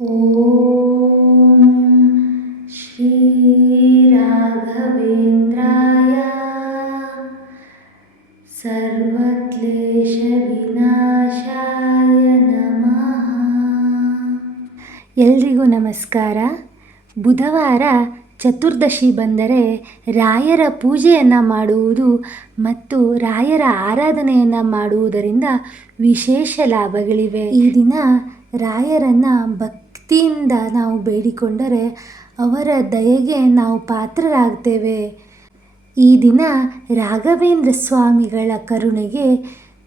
ॐ श्रीराघवेन्द्राय सर्वक्लेशविनाशाय नमः ಎಲ್ರಿಗೂ ನಮಸ್ಕಾರ ಬುಧವಾರ ಚತುರ್ದಶಿ ಬಂದರೆ ರಾಯರ ಪೂಜೆಯನ್ನು ಮಾಡುವುದು ಮತ್ತು ರಾಯರ ಆರಾಧನೆಯನ್ನು ಮಾಡುವುದರಿಂದ ವಿಶೇಷ ಲಾಭಗಳಿವೆ ಈ ದಿನ ರಾಯರನ್ನು ಭಕ್ತಿಯಿಂದ ನಾವು ಬೇಡಿಕೊಂಡರೆ ಅವರ ದಯೆಗೆ ನಾವು ಪಾತ್ರರಾಗ್ತೇವೆ. ಈ ದಿನ ರಾಘವೇಂದ್ರ ಸ್ವಾಮಿಗಳ ಕರುಣೆಗೆ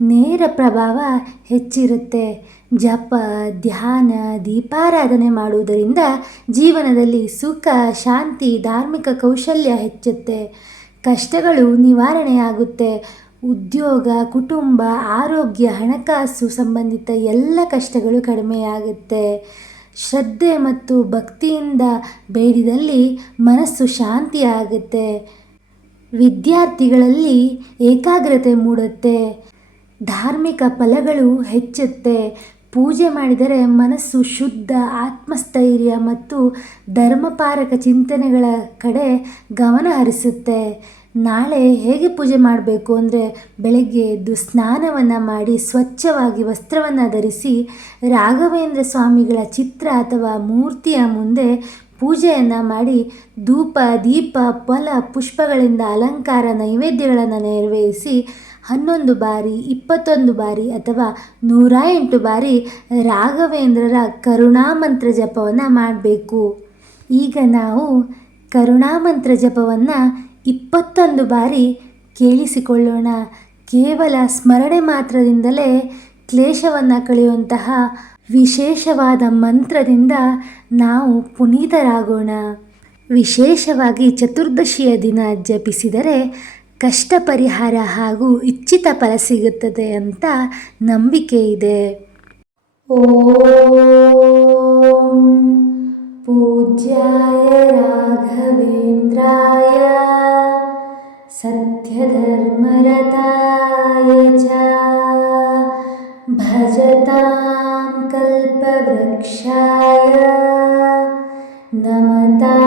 ನೇರ ಪ್ರಭಾವ ಹೆಚ್ಚಿರುತ್ತೆ. ಜಪ, ಧ್ಯಾನ, ದೀಪಾರಾಧನೆ ಮಾಡುವುದರಿಂದ ಜೀವನದಲ್ಲಿ ಸುಖ, ಶಾಂತಿ, ಧಾರ್ಮಿಕ ಕೌಶಲ್ಯ ಹೆಚ್ಚುತ್ತೆ. ಕಷ್ಟಗಳು ನಿವಾರಣೆಯಾಗುತ್ತೆ. ಉದ್ಯೋಗ, ಕುಟುಂಬ, ಆರೋಗ್ಯ, ಹಣಕಾಸು ಸಂಬಂಧಿತ ಎಲ್ಲ ಕಷ್ಟಗಳು ಕಡಿಮೆಯಾಗುತ್ತೆ. ಶ್ರದ್ಧೆ ಮತ್ತು ಭಕ್ತಿಯಿಂದ ಬೇಡಿದಲ್ಲಿ ಮನಸ್ಸು ಶಾಂತಿಯಾಗುತ್ತೆ. ವಿದ್ಯಾರ್ಥಿಗಳಲ್ಲಿ ಏಕಾಗ್ರತೆ ಮೂಡುತ್ತೆ. ಧಾರ್ಮಿಕ ಫಲಗಳು ಹೆಚ್ಚುತ್ತೆ. ಪೂಜೆ ಮಾಡಿದರೆ ಮನಸ್ಸು ಶುದ್ಧ, ಆತ್ಮಸ್ಥೈರ್ಯ ಮತ್ತು ಧರ್ಮಪಾರಕ ಚಿಂತನೆಗಳ ಕಡೆ ಗಮನ ಹರಿಸುತ್ತೆ. ನಾಳೆ ಹೇಗೆ ಪೂಜೆ ಮಾಡಬೇಕು ಅಂದರೆ ಬೆಳಗ್ಗೆ ಎದ್ದು ಸ್ನಾನವನ್ನು ಮಾಡಿ ಸ್ವಚ್ಛವಾಗಿ ವಸ್ತ್ರವನ್ನು ಧರಿಸಿ ರಾಘವೇಂದ್ರ ಸ್ವಾಮಿಗಳ ಚಿತ್ರ ಅಥವಾ ಮೂರ್ತಿಯ ಮುಂದೆ ಪೂಜೆಯನ್ನು ಮಾಡಿ ಧೂಪ, ದೀಪ, ಫಲ, ಪುಷ್ಪಗಳಿಂದ ಅಲಂಕಾರ, ನೈವೇದ್ಯಗಳನ್ನು ನೆರವೇರಿಸಿ ಹನ್ನೊಂದು ಬಾರಿ, ಇಪ್ಪತ್ತೊಂದು ಬಾರಿ ಅಥವಾ ನೂರ ಎಂಟು ಬಾರಿ ರಾಘವೇಂದ್ರರ ಕರುಣಾಮಂತ್ರ ಜಪವನ್ನು ಮಾಡಬೇಕು. ಈಗ ನಾವು ಕರುಣಾಮಂತ್ರ ಜಪವನ್ನು ಇಪ್ಪತ್ತೊಂದು ಬಾರಿ ಕೇಳಿಸಿಕೊಳ್ಳೋಣ. ಕೇವಲ ಸ್ಮರಣೆ ಮಾತ್ರದಿಂದಲೇ ಕ್ಲೇಶವನ್ನು ಕಳೆಯುವಂತಹ ವಿಶೇಷವಾದ ಮಂತ್ರದಿಂದ ನಾವು ಪುನೀತರಾಗೋಣ. ವಿಶೇಷವಾಗಿ ಚತುರ್ದಶಿಯ ದಿನ ಜಪಿಸಿದರೆ ಕಷ್ಟ ಪರಿಹಾರ ಹಾಗೂ ಇಚ್ಛಿತ ಫಲ ಸಿಗುತ್ತದೆ ಅಂತ ನಂಬಿಕೆ ಇದೆ. ಓಂ पूज्याय राघवेन्द्राय सत्यधर्मरताय च। भजतां कल्पवृक्षाय नमता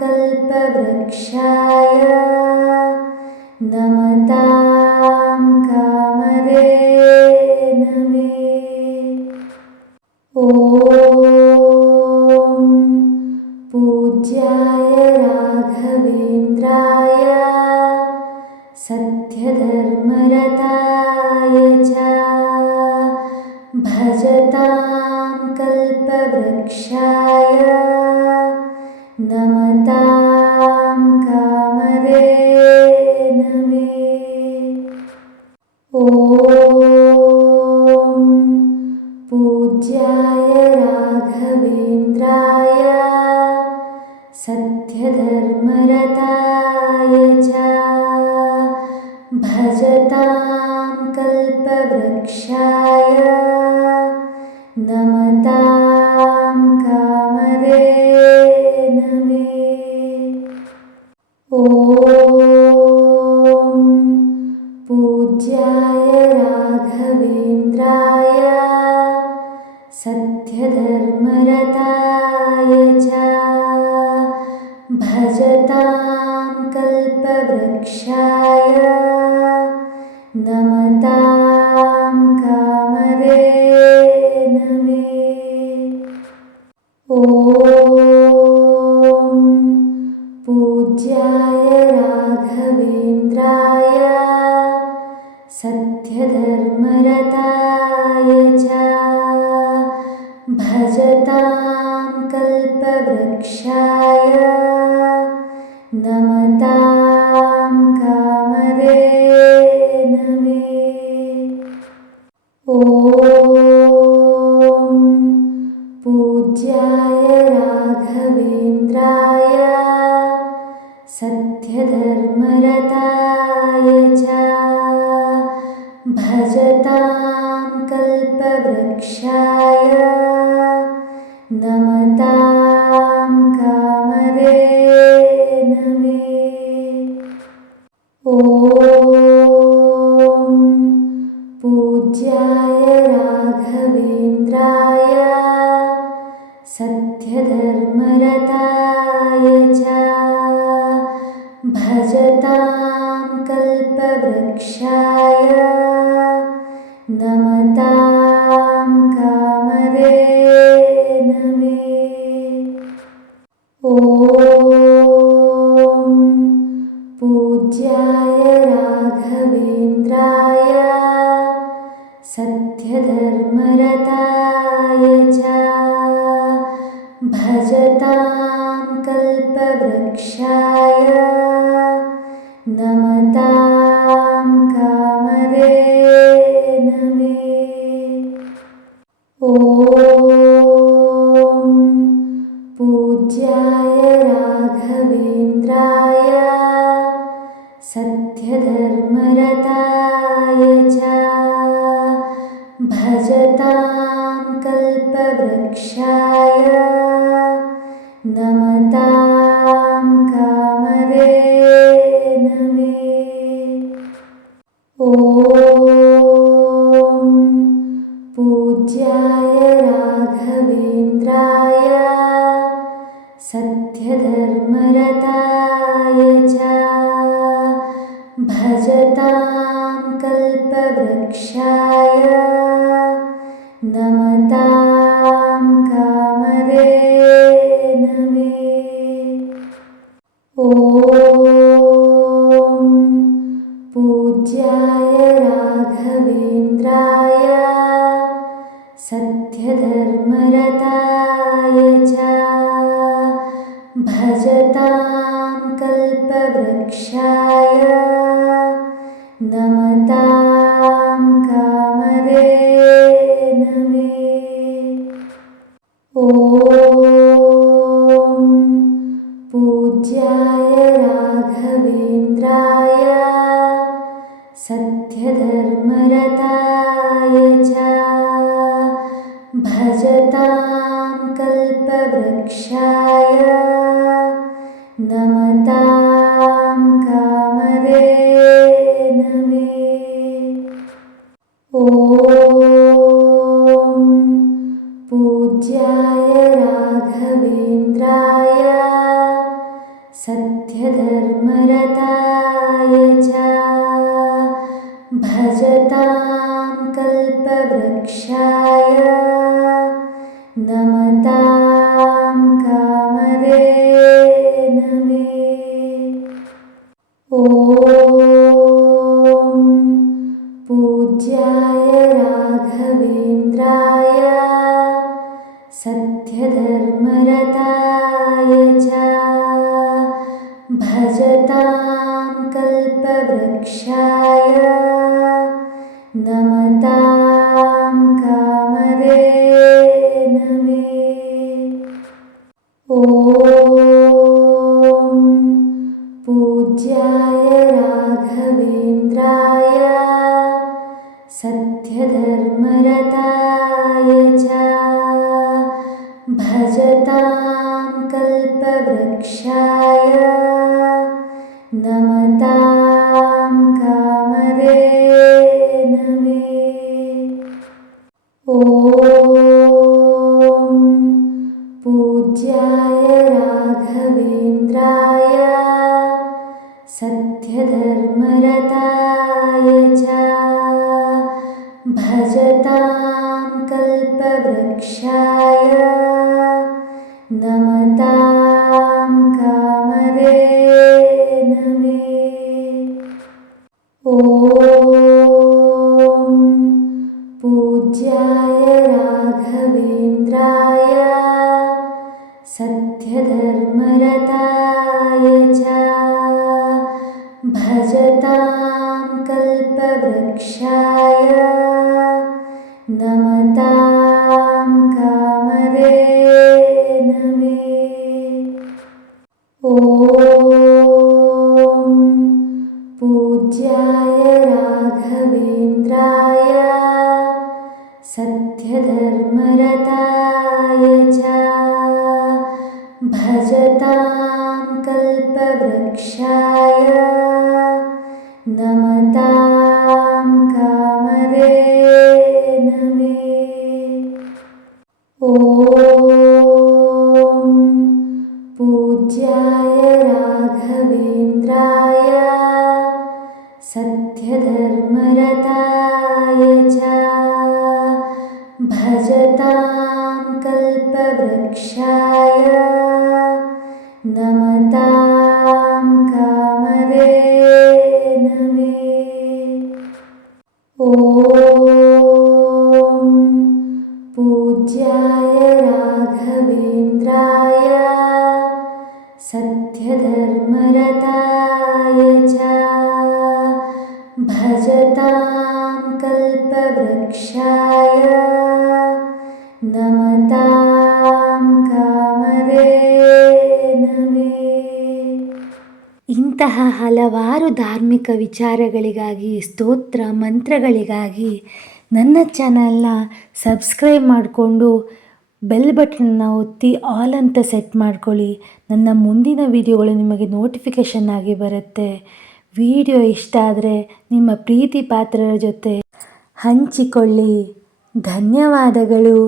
कल्पवृक्षाय नमतां कामधेनवे ॐ पूज्याय सत्यधर्मरताय च भजतां कल्पवृक्षाय नमतां कामधेनवे ॐ पूज्याय राघवेन्द्राय सत्यधर्मरताय च भजतां कल्पवृक्षाय नमतां कामधेनवे ॐ नमतां कामधेनवे ॐ पूज्याय राघवेन्द्राय सत्यधर्मरताय च। भजतां कल्पवृक्षाय नमतां सत्यधर्मरताय च भजतां कल्पवृक्षाय नमतां कल्पवृक्षाय नमतां कामधेनवे ॐ पूज्याय राघवेन्द्राय सत्यधर्मरताय च। भजतां कल्पवृक्षाय नमतां भजतां कल्पवृक्षाय नमतां कामधेनवे ॐ पूज्याय राघवेन्द्राय सत्यधर्मरताय च भजतां कल्पवृक्षाय पूज्याय राघवेन्द्राय सत्यधर्मरताय च। भजतां कल्पवृक्षाय नमतां ॐ पूज्याय भजतां कल्पवृक्षाय नमतां कामधेनवे ॐ पूज्याय राघवेन्द्राय सत्यधर्मरताय च भजतां कल्पवृक्षाय राघवेन्द्राय सत्यधर्मरताय च भजतां कल्पवृक्षाय नमतां कामधेनवे ಇಂತಹ ಹಲವಾರು ಧಾರ್ಮಿಕ ವಿಚಾರಗಳಿಗಾಗಿ ಸ್ತೋತ್ರ ಮಂತ್ರಗಳಿಗಾಗಿ ನನ್ನ ಚಾನಲ್ನ ಸಬ್ಸ್ಕ್ರೈಬ್ ಮಾಡಿಕೊಂಡು ಬೆಲ್ ಬಟನ್ನ ಒತ್ತಿ ಆಲ್ ಅಂತ ಸೆಟ್ ಮಾಡ್ಕೊಳ್ಳಿ. ನನ್ನ ಮುಂದಿನ ವಿಡಿಯೋಗಳು ನಿಮಗೆ ನೋಟಿಫಿಕೇಷನ್ ಆಗಿ ಬರುತ್ತೆ. ವಿಡಿಯೋ ಇಷ್ಟ ಆದರೆ ನಿಮ್ಮ ಪ್ರೀತಿ ಪಾತ್ರರ ಜೊತೆ ಹಂಚಿಕೊಳ್ಳಿ. ಧನ್ಯವಾದಗಳು.